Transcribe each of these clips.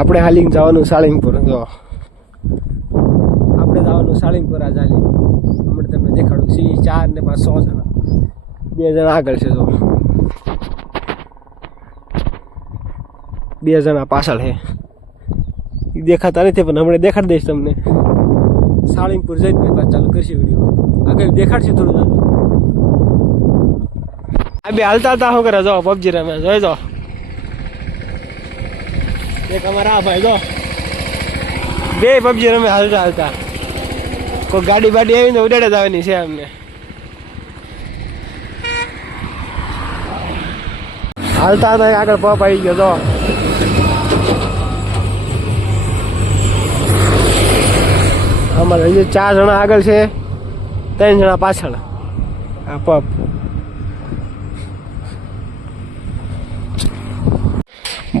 આપણે હાલીને જવાનું સાળીંગપુર. જો આપણે જવાનું સાળીંગપુર આજ હાલી. હમણાં તમને દેખાડું સી 4 ને 5 100 જણા, 2 જણા આગળ છે. જો 2 જણા પાછળ છે, એ દેખાતા નથી પણ હમણાં દેખાડી દઈશ તમને. સાળીંગપુર જઈને પછી ચાલુ કરશે વિડીયો. આગળ દેખાડશે થોડું. આ બે હાલતા હતા શું કરે? જો પબજી રમે. જોઈ જો એક અમારા આ ભાઈ જો બે પબજી રમે હાલતા હાલતા. કોઈ ગાડી બાડી આવીને ઉડાડે જવાની છે અમને. હાલતા હતા આગળ પપ આવી ગયો. તો અમારે હજી 4 જણા આગળ છે, 3 જણા પાછળ. આ પપ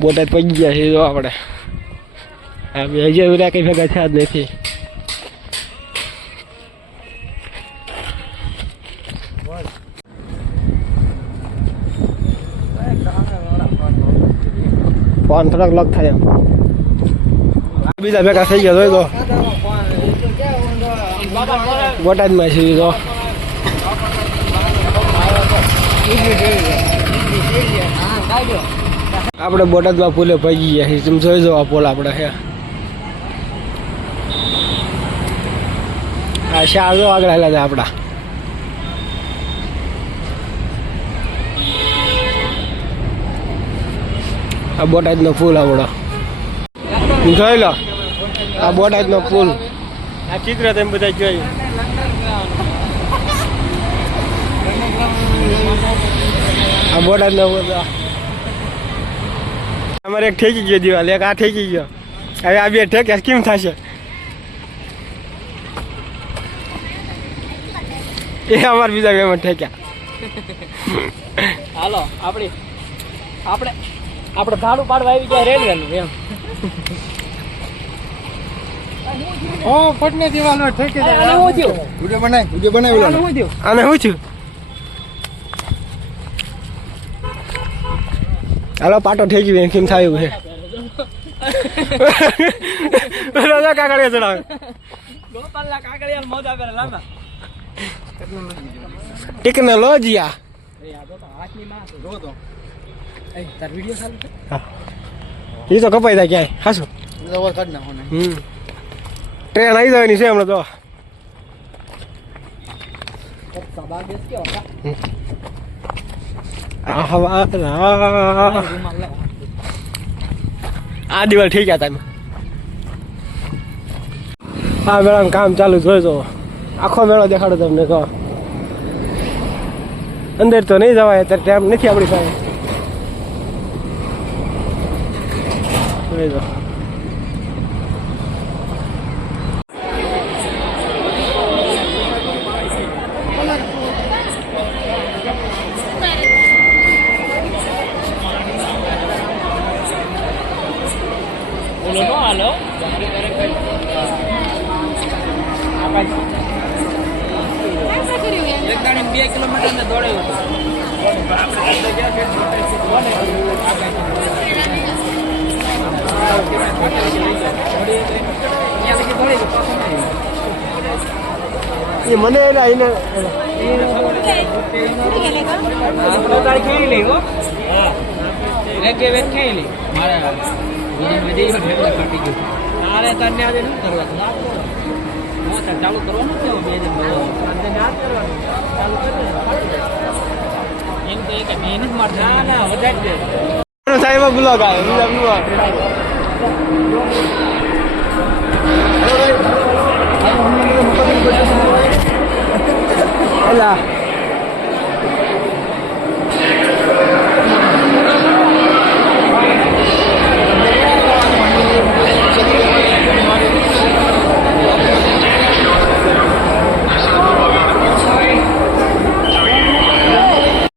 બોટાદ પડી ગયા છે. જો આપણે હજી ઉડા કઈ ભેગા થયા જ નથી. ફોન થોડાક લોક થાય એમ. બીજા ભેગા થઈ ગયા. જોઈ દો બોટાદમાં છે. જો આપણે બોટાદમાં પુલે પગી ગયા છીએ. તમે જોઈ દો આ પુલ આપણે છે. આ શાળો આગળ આવેલા છે આપણા. આ બોટાદનો પુલ આપણો જોઈ લો. આ બોટાદનો પુલ. આ ચિત્ર તમે બધા જોયું. આ બોટાદનો પુલ. અમારે એક ઠેકી ગયો દિવાલ, એક આ ઠેકી ગયો. હવે આ બે ઠેક્યા કેમ થશે? એ અમારે બીજા બે માં ઠેક્યા. હાલો આપણે ધાડું પાડવા આવી ગયા રેલવેનું એમ. ઓ ફટને દિવાલ ઠેકી દે. આને હું થયું? વિડિયો બનાવી આને હું થયું? આને હું થયું? હાલો પાટો ઠેકી દે. કેમ થયું છે? રોજા કાકડિયા ચડાવે. ગોપાલના કાકડિયા મોજા કરે લાંબા. ટેકનોલોજીયા હાથની માં જો તો એ તાર વિડિયો ચાલુ છે. હા એ તો કપાઈ જાય ક્યાંય. હાસુ ઓવર કાઢ નાખો ને. ટ્રેન આવી જવાની છે હમણાં. તો સબા બેસ કે હોતા આ હવા આ દિવાલ ઠીક હતા. આ મેળાનું કામ ચાલુ જોઈ જો. આખો મેળો દેખાડો તમને. તો અંદર તો નહીં જવાય અત્યારે, ટાઈમ નથી આપણી પાસે. જોઈ જો ये मने आईने खेली ले वो लेके वेट खेली मारे में दे भेटला काटी गयो आरे तने आदे न करवा मोटर चालू करવાનો છે બે જણ બોલો અંતે ના કરવાનું ચાલુ કરે એમ તો એક મહેનત માર ના વધારે દે સાહેબ બ્લોગ આવે બ્લોગ